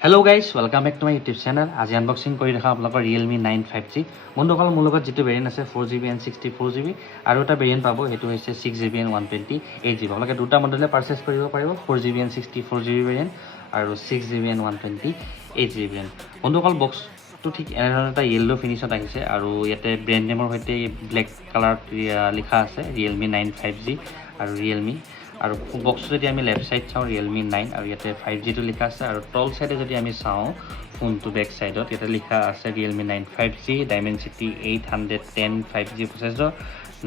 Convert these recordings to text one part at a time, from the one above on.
Hello guys, welcome back to my YouTube channel. আজি unboxing কৰি দেখা আপোনালোকৰ Realme 9 5G বন্ধুসকল মোৰ লগত যেটো ভেৰিয়েন্ট আছে 4GB and 64GB আৰু এটা ভেৰিয়েন্ট পাব হেতু হৈছে 6GB and 128GB আপোনালোকে দুটা মডেলে পাৰচেজ কৰিব পাৰিব 4GB and 64GB ভেৰিয়েন্ট আৰু 6GB and 128GB ভেৰিয়েন্ট বন্ধুসকল বক্স তো ঠিক এনেধৰণৰ এটা ইয়েলো ফিনিশত আহিছে আৰু ইয়াতে ব্ৰ্যান্ড নেমৰ সৈতে ব্ল্যাক কালাৰত লিখা আছে Realme 9 5G আৰু Realme আৰু বক্স যদি আমি লেফট সাইড চাও Realme 9 আৰু ইয়াতে 5G তো লিখা আছে আৰু টল সাইডে যদি আমি চাও ফোন তো বেক সাইডত ইয়াতে লিখা আছে Realme 9 5G Dimensity 810 5G processor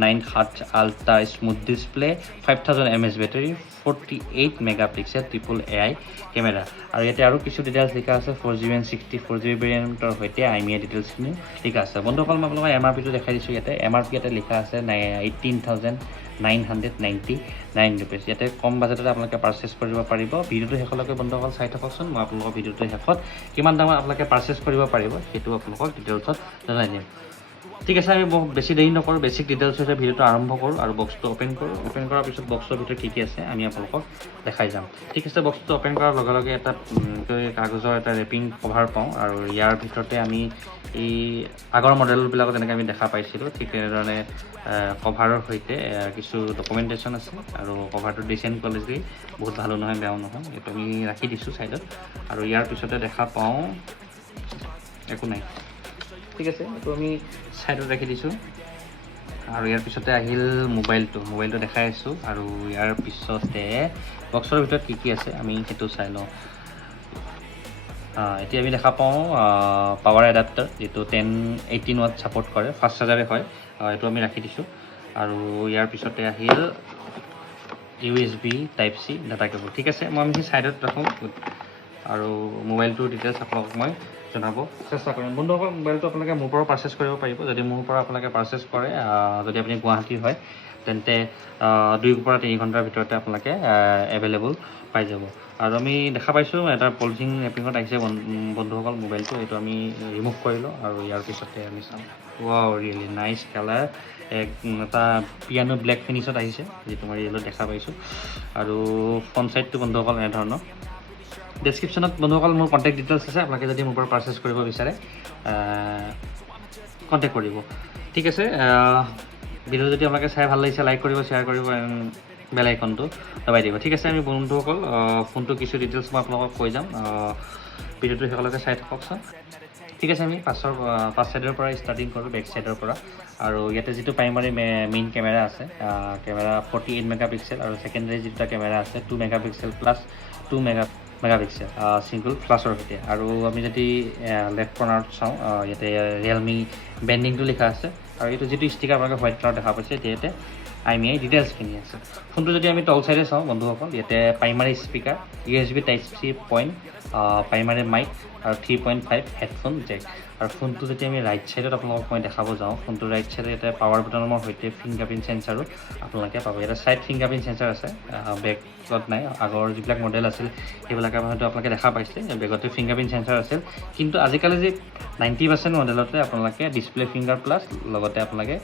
9 Hz ultra smooth display 5000 mAh battery 48 megapixel AAA camera আৰু ইয়াতে আৰু কিছু ডিটেইলছ লিখা আছে 4GB and 64GB ভেৰিয়েন্টৰ সৈতে IMEI ডিটেইলছ খিনি লিখা আছে বন্ধুসকল মই আপোনালোকক MRP তো দেখাই দিছো ইয়াতে MRP ইয়াতে লিখা আছে 18999 rupees ইয়াতে কম বাজেটত আপোনালোকে পাৰচেজ কৰিব পাৰিব ভিডিওটো শেষলৈকে বন্ধুসকল চাই থাককচোন মই আপোনালোকক ভিডিওটো শেষত কিমান দামত আপোনালোকে পাৰচেজ কৰিব পাৰিব সেইটো আপোনালোকক ডিটেইলছত জনাই দিম ঠিক আছে আমি বেছি দেৰি নকৰো বেসিক ডিটেইলছ হৈছে ভিডিওটো আৰম্ভ কৰো আৰু বক্সটো ওপেন কৰো ওপেন কৰাৰ পিছত বক্সৰ ভিতৰত কি আছে আমি আপোনালোকক দেখাই যাম ঠিক আছে বক্সটো ওপেন কৰাৰ লগে লগে এটা কাগজৰ এটা ৰেপিং কভাৰ পাওঁ আৰু ইয়াৰ ভিতৰতে আমি এই আগৰ মডেল বিলাকত এনেকৈ আমি দেখা পাইছিলো ঠিক এনেধৰণে কভাৰৰ সৈতে কিছু ডকুমেন্টেশন আছে আৰু কভাৰটো ডিজাইন কোৱালিটি বহুত ভালো নহয় বেয়াও নহয় এটা আমি ৰাখি দিছো সাইডত আৰু ইয়াৰ পিছতে দেখা পাওঁ একো নাই ঠিক আছে তো আমি সাইডত ৰাখি দিছো আৰু ইয়াৰ পিছতে আহিল মোবাইলটো দেখাই আছো আৰু ইয়াৰ পিছতে বক্সৰ ভিতৰত কি আছে আমি হেতু চাই লওঁ এতিয়া আমি দেখা পাওঁ পাৱাৰ এডাপ্টাৰ যেটো 18 ওয়াট সাপোৰ্ট কৰে ফাষ্ট চাৰ্জাৰে হয় এটো আমি ৰাখি দিছো আৰু ইয়াৰ পিছতে আহিল USB type C data cable ঠিক আছে মই আমি সাইডত ৰাখো আৰু মোবাইলটো ডিটেইলছ আপোনালোকক মই জনাব চেষ্টা কৰিম বন্ধুসকল মোবাইলটো আপোনালোকে মোৰ পৰা পাৰচেজ কৰিব পাৰিব যদি মোৰ পৰা আপোনালোকে পাৰচেজ কৰে যদি আপুনি গুৱাহাটী হয় তেন্তে 2 পৰা 3 ঘণ্টাৰ ভিতৰতে আপোনালোকে এভেইলেবল পাই যাব আৰু আমি দেখা পাইছো এটা পলিথিন ৰেপিঙত আহিছে বন্ধুসকল মোবাইলটো এটো আমি ৰিমুভ কৰিলো আৰু ইয়াৰ পিছতে আমি চাম ওয়াও ৰিয়েলি নাইস কালাৰ এটা পিয়ানো ব্ল্যাক ফিনিশত আহিছে যে তোমাৰ ইয়েলো দেখা পাইছো আৰু ফ্ৰন্ট সাইডটো বন্ধুসকল এনে ধৰণৰ ডেসক্ৰিপশনত বন্ধুসকল মোৰ কন্টাক্ট ডিটেইলছ আছে আপোনালোকে যদি মোৰ পৰা পাৰচেজ কৰিব বিচাৰে কন্টাক্ট কৰিব ঠিক আছে ভিডিও যদি আপোনালোকে চাই ভাল লাগিছে লাইক কৰিব শেয়াৰ কৰিব বেল আইকনটো দবাই দিব ঠিক আছে আমি বন্ধুসকল ফোনটো কিছু ডিটেইলছ মই আপোনালোকক কৈ যাম ভিডিওটো শেষলৈকে চাই থাককচোন ঠিক আছে আমি পাঁচ সাইডৰ পৰা ষ্টাৰ্টিং কৰো বেক সাইডৰ পৰা আৰু ইয়াতে যেটো প্ৰাইমাৰী মেইন কেমেৰা আছে কেমেৰা 48 মেগাপিক্সেল আৰু সেকেন্ডাৰী যেটা কেমেৰা আছে 2 মেগাপিক্সেল প্লাস 2 মেগাপিক্সেল সিঙ্গল ফ্লাশৰ সৈতে আৰু আমি যদি লেফট কৰ্নাৰত চাওঁ ইয়াতে Realme ব্যান্ডিংটো লিখা আছে আৰু এটো যেটো ষ্টিকাৰ আপোনালোকে হোৱাইট কালাৰ দেখা পাইছে ইয়াতে IMEI ডিটেইলছ খিনি আছে ফোনটো যদি আমি টল সাইডে চাওঁ বন্ধুসকল ইয়াতে primary speaker USB type C point primary mic আৰু 3.5 হেডফোন জেক আৰু ফোনটো যদি আমি ৰাইট সাইডত আপোনালোকক মই দেখাব যাওঁ ফোনটো ৰাইট সাইডে এটা পাৱাৰ বাটনৰ সৈতে ফিংগাৰপ্ৰিন্ট সেন্সৰো আপোনালোকে পাব এটা সাইড ফিংগাৰপ্ৰিন্ট সেন্সৰ আছে বেকত নাই আগৰ যিবিলাক মডেল আছিল সেইবিলাক আপোনালোকে দেখা পাইছে বেকতে ফিংগাৰপ্ৰিন্ট সেন্সৰ আছিল কিন্তু আজিকালি যে 90% মডেলতে আপোনালোকে ডিসপ্লে ফিংগাৰ প্লাস লগতে আপোনালোকে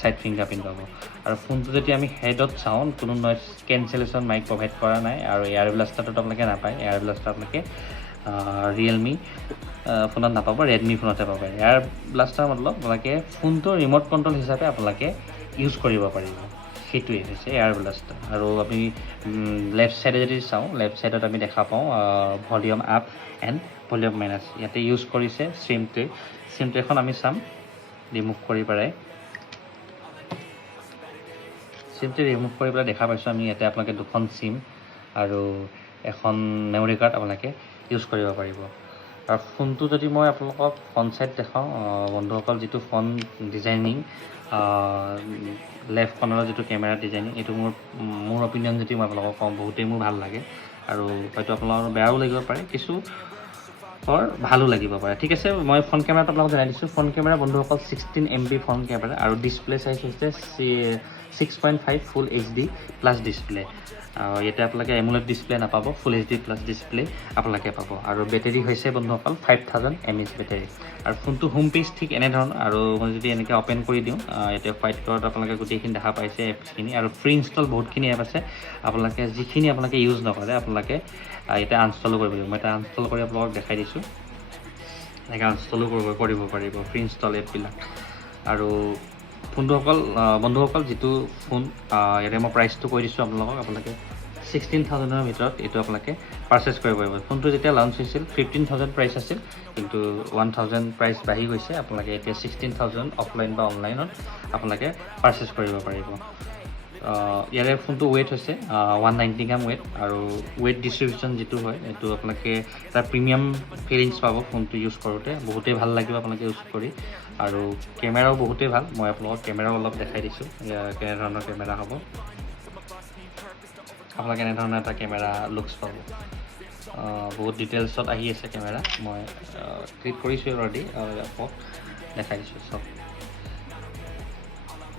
সাইড ফিংগাৰপ্ৰিন্ট পাব আৰু ফোনটো যদি আমি হেডত চাওঁ কোনো নয়েজ কেনসেলেশন মাইক প্ৰভাইড কৰা নাই আৰু এয়াৰ ব্লাষ্টাৰটো আপোনালোকে নাপায় এয়াৰ ব্লাষ্টাৰ আপোনালোকে Realme ফোনত নাপাব Redmi ফোনতে পাব এয়াৰ ব্লাষ্টাৰ মতলব আপোনালোকে ফোনটো ৰিমোট কন্ট্ৰোল হিচাপে আপোনালোকে ইউজ কৰিব পাৰিব সেইটোৱে হৈছে এয়াৰ ব্লাষ্টাৰ আৰু আমি লেফট সাইডে যদি চাওঁ লেফট সাইডত আমি দেখা পাওঁ volume up and volume minus ইয়াতে ইউজ কৰিছে সিমটো এখন আমি চাম ৰিমুভ কৰি পেলাই সিমটো ৰিমুভ কৰি পেলাই দেখা পাইছো আমি ইয়াতে আপোনালোকে দুখন সিম আৰু এখন মেমৰি কাৰ্ড আপোনালোকে ইউজ কৰিব পাৰিব আৰু ফোনটো যদি মই আপোনালোকক ফ্ৰন্ট সাইড দেখাওঁ বন্ধুসকল যেটো ফ্ৰন্ট ডিজাইনিং লেফট কৰ্নাৰৰ যেটো কেমেৰা ডিজাইনিং এটো মোৰ অপিনিয়ন যদি মই আপোনালোকক কওঁ বহুতেই মোৰ ভাল লাগে আৰু হয়তো আপোনালোকৰ বেয়াও লাগিব পাৰে কিছু ভালো লাগিব পাৰে ঠিক আছে মই ফ্ৰন্ট কেমেৰাটো আপোনালোকক জনাই দিছো ফ্ৰন্ট কেমেৰা বন্ধুসকল 16 MP ফ্ৰন্ট কেমেৰা আৰু ডিসপ্লে সাইজ হৈছে 6.5 ফুল HD প্লাস ডিসপ্লে ইয়াতে আপোনালোকে এমোলেড ডিসপ্লে নাপাব ফুল HD প্লাস ডিসপ্লে আপোনালোকে পাব আৰু বেটাৰী হৈছে বন্ধুসকল 5000 mAh বেটাৰী আৰু ফোনটো হোম পেজ ঠিক এনে ধৰণ আৰু মই যদি এনেকৈ ওপেন কৰি দিওঁ ইয়াতে হোৱাইট কালাৰত আপোনালোকে গোটেইখিনি দেখা পাইছে এপছখিনি আৰু প্ৰি ইনষ্টল বহুতখিনি এপ আছে আপোনালোকে যিখিনি আপোনালোকে ইউজ নকৰে আপোনালোকে ইয়াতে আনইনষ্টলো কৰিব লাগিব। মই এটা আনইনষ্টল কৰি আপোনালোকক দেখাই দিছোঁ। এনেকৈ আনইনষ্টলো কৰিব পাৰিব ফ্ৰী ইনষ্টল এপবিলাক। আৰু বন্ধুসকল যিটো ফোন ইয়াতে মই প্ৰাইচটো কৈ দিছোঁ আপোনালোকে 16,000ৰ ভিতৰত এইটো আপোনালোকে পাৰচেছ কৰিব পাৰিব। ফোনটো যেতিয়া লঞ্চ হৈছিল 15,000 প্ৰাইচ আছিল, কিন্তু 1,000 প্ৰাইচ বাঢ়ি গৈছে। আপোনালোকে এতিয়া 16,000 অফলাইন বা অনলাইনত আপোনালোকে পাৰচেছ কৰিব পাৰিব। ইয়াৰে ফোনটো ৱেইট হৈছে 190 গ্ৰাম ৱেইট, আৰু ৱেইট ডিষ্ট্ৰিবিউশ্যন যিটো হয় এইটো আপোনালোকে এটা প্ৰিমিয়াম ফিলিংছ পাব ফোনটো ইউজ কৰোঁতে। বহুতেই ভাল লাগিব আপোনালোকে ইউজ কৰি। আৰু কেমেৰাও বহুতেই ভাল। মই আপোনালোকক কেমেৰাও অলপ দেখাই দিছোঁ কেনেধৰণৰ কেমেৰা হ'ব। আপোনালোকে এনেধৰণৰ এটা কেমেৰা লুকছ পাব। বহুত ডিটেইলছত আহি আছে কেমেৰা। মই ক্লিক কৰিছোঁ অলৰেডি, এপত দেখাই দিছোঁ চব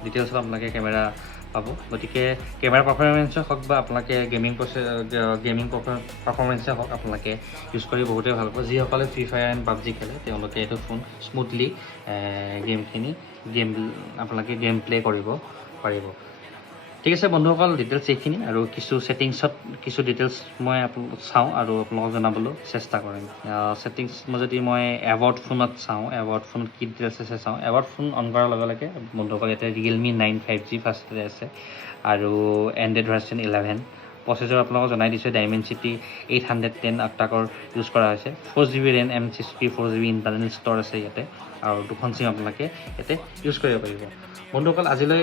ডিটেইলছত আপোনালোকে কেমেৰা পাব। গতিকে কেমেৰা পাৰফৰ্মেঞ্চে হওক বা আপোনালোকে গেমিং পাৰফৰ্মেঞ্চে হওক, আপোনালোকে ইউজ কৰি বহুতেই ভাল পাব। যিসকলে ফ্ৰী ফায়াৰ এণ্ড পাবজি খেলে তেওঁলোকে এইটো ফোন স্মুথলি আপোনালোকে গেম প্লে' কৰিব পাৰিব। ঠিক আছে বন্ধুসকল, ডিটেইলছ এইখিনি, আৰু কিছু ছেটিংছত কিছু ডিটেইলছ মই চাওঁ আৰু আপোনালোকক জনাবলৈ চেষ্টা কৰিম। ছেটিংছ যদি মই এবাউট ফোনত চাওঁ, এবাউট ফোনত কি ডিটেইলছ আছে চাওঁ। এবাউট ফোন অন কৰাৰ লগে লগে বন্ধুসকল ইয়াতে Realme 9 5G ফাৰ্ষ্টতে আছে, আৰু এণ্ড্ৰইড ভাৰ্চন 11। প্ৰচেছৰ আপোনালোকক জনাই দিছোঁ Dimensity 810 অক্টাক'ৰ ইউজ কৰা হৈছে। 4GB RAM, M64, 4GB internal store আছে ইয়াতে, আৰু 2খন চিম আপোনালোকে ইয়াতে ইউজ কৰিব পাৰিব। বন্ধুসকল আজিলৈ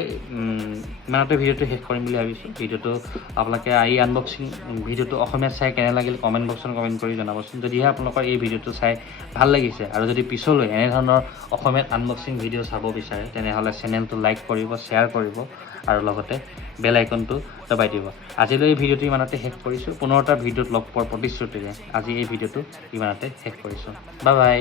ইমানতে ভিডিঅ'টো শেষ কৰিম বুলি ভাবিছোঁ। ভিডিঅ'টো আপোনালোকে আনবক্সিং ভিডিঅ'টো অসমীয়াত চাই কেনে লাগিল কমেণ্ট বক্সত কমেণ্ট কৰি জনাবচোন। যদিহে আপোনালোকৰ এই ভিডিঅ'টো চাই ভাল লাগিছে আৰু যদি পিছলৈ এনেধৰণৰ অসমীয়াত আনবক্সিং ভিডিঅ' চাব বিচাৰে, তেনেহ'লে চেনেলটো লাইক কৰিব, শ্বেয়াৰ কৰিব, আৰু লগতে বেল আইকনটো দবাই দিব। আজিলৈ এই ভিডিঅ'টো ইমানতে শেষ কৰিছোঁ। পুনৰ এটা ভিডিঅ'ত লগ পোৱাৰ প্ৰতিশ্ৰুতিৰে আজি এই ভিডিঅ'টো ইমানতে শেষ কৰিছোঁ। Bye bye.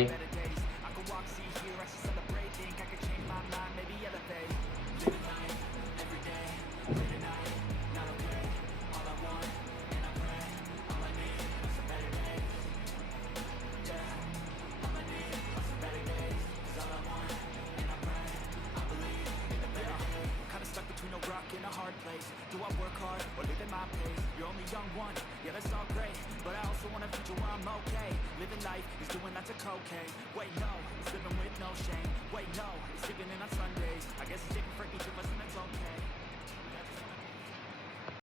Do I work hard or live at my pace? You're only young one, yeah that's all great, but I also want a future where I'm okay. Living life is doing lots of cocaine. Wait no, it's living with no shame. Wait no, it's sleeping in on Sundays. I guess it's different for each of us and that's okay.